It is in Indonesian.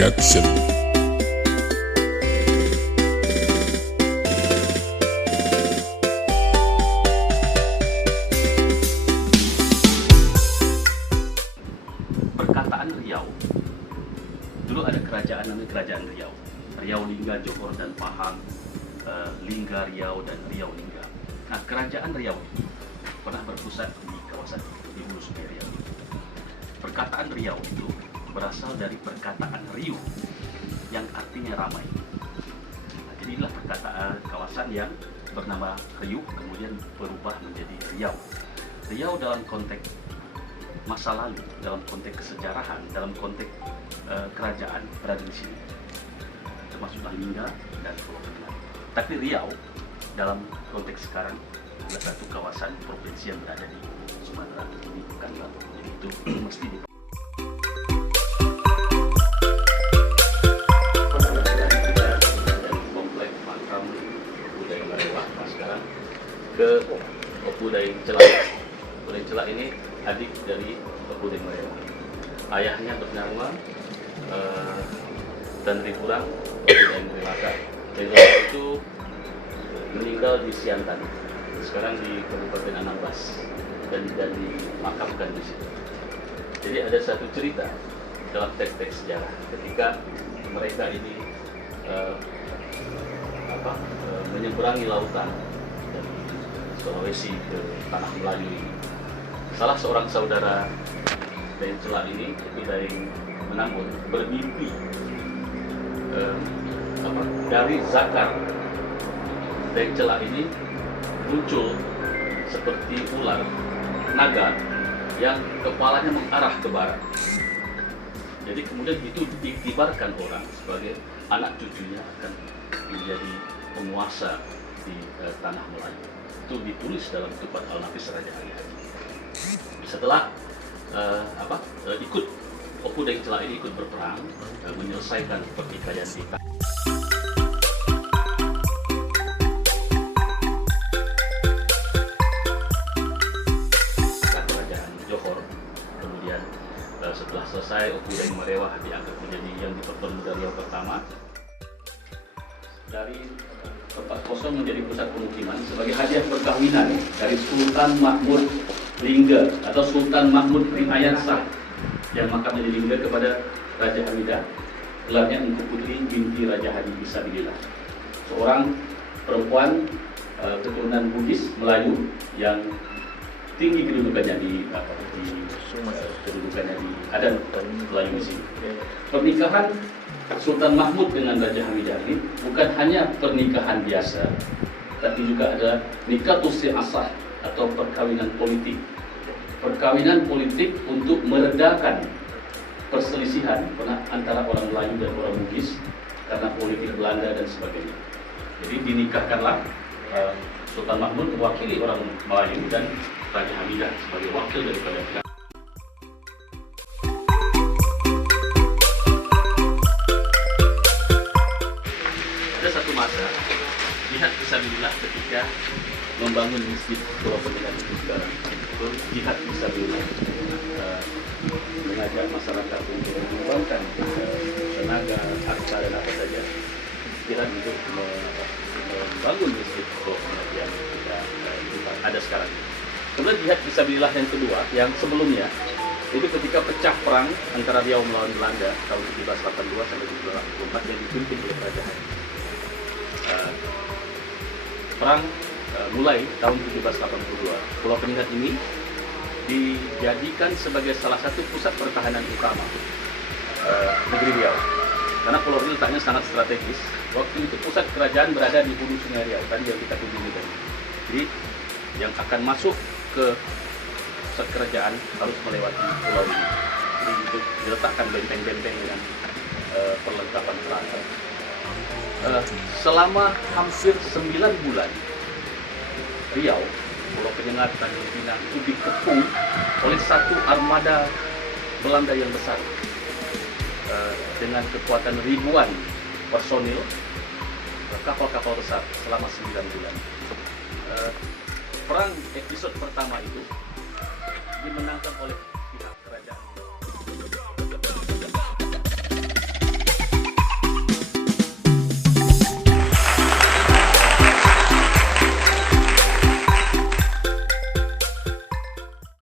Production. Perkataan Riau, dulu ada kerajaan namanya Kerajaan Riau, Riau Lingga, Johor dan Pahang, Lingga Riau dan Riau Lingga. Nah, Kerajaan Riau itu pernah berpusat di kawasan di Hulu Sungai Riau. Perkataan Riau itu berasal dari perkataan riuh yang artinya ramai. Nah, jadi inilah perkataan kawasan yang bernama Riuh kemudian berubah menjadi Riau. Riau dalam konteks masa lalu, dalam konteks kesejarahan, dalam konteks kerajaan berada di sini, termasuklah Lingga dan Pulau Penyengat. Tapi Riau dalam konteks sekarang adalah satu kawasan provinsi yang berada di Sumatera. Ini bukanlah, jadi itu mesti di kompleks makam Opudai Marewah. Sekarang ke Opudai Celak. Opudai Celak ini adik dari Opudai Marewah. Ayahnya bernama Tan Ripurang Opudai Marewah. Marewah itu meninggal di Siantan, sekarang di Kabupaten Anambas, dan dimakamkan di situ. Jadi ada satu cerita dalam teks-teks sejarah ketika mereka ini menyeberangi lautan dari Sulawesi ke Tanah Melayu ini. Salah seorang saudara Daeng Celak ini, yaitu Daeng Menangun, bermimpi dari zakar Daeng Celak ini muncul seperti ular naga yang kepalanya mengarah ke barat. Jadi kemudian itu diiktibarkan orang sebagai anak cucunya akan menjadi penguasa di Tanah Melayu. Itu ditulis dalam Tupat Al-Nafis Raja Ali Haji. Setelah ikut Opudai Celak ini ikut berperang, menyelesaikan pertikaian di Kerajaan Johor. Kemudian setelah selesai, Opudai Marewah dianggap menjadi yang dipermudah Riau pertama. Dari tempat kosong menjadi pusat pemukiman sebagai hadiah perkawinan dari Sultan Mahmud Lingga atau Sultan Mahmud Riayat Shah yang makamnya di Lingga kepada Raja Hamidah. Gelarnya Engku Putri binti Raja Hadi Bisabilillah, seorang perempuan keturunan Bugis Melayu yang tinggi kedudukannya di Adan Melayu di sini. Pernikahan Sultan Mahmud dengan Raja Hamidah ini bukan hanya pernikahan biasa, tapi juga ada nikatus si'asah atau perkawinan politik. Perkawinan politik untuk meredakan perselisihan antara orang Melayu dan orang Bugis karena politik Belanda dan sebagainya. Jadi dinikahkanlah Sultan Mahmud mewakili orang Melayu dan Raja Hamidah sebagai wakil daripada pihak. Ada satu masa jihad fisabilillah ketika membangun masjid Pulau Penyengat itu sekarang. Itu jihad fisabilillah, mengajak masyarakat untuk menyumbangkan tenaga, harta dan apa saja jihad untuk membangun masjid Pulau Penyengat yang ada sekarang. Kemudian jihad fisabilillah yang kedua, yang sebelumnya itu ketika pecah perang antara Riau melawan Belanda tahun 1782 sampai 1784 yang dipimpin oleh Raja Hadi. Perang mulai tahun 1782. Pulau Penyengat ini dijadikan sebagai salah satu pusat pertahanan utama negeri Riau. Karena pulau ini letaknya sangat strategis. Waktu itu pusat kerajaan berada di hulu Sungai Riau, tadi yang kita kunjungi tadi. Jadi yang akan masuk ke pusat kerajaan harus melewati pulau ini. Jadi itu diletakkan benteng-benteng dengan perlengkapan perang. Selama hampir 9 bulan Riau, Pulau Penyengat, Tanjung Pinang itu dikepung oleh satu armada Belanda yang besar dengan kekuatan ribuan personil, kapal-kapal besar selama 9 bulan. Perang episode pertama itu dimenangkan oleh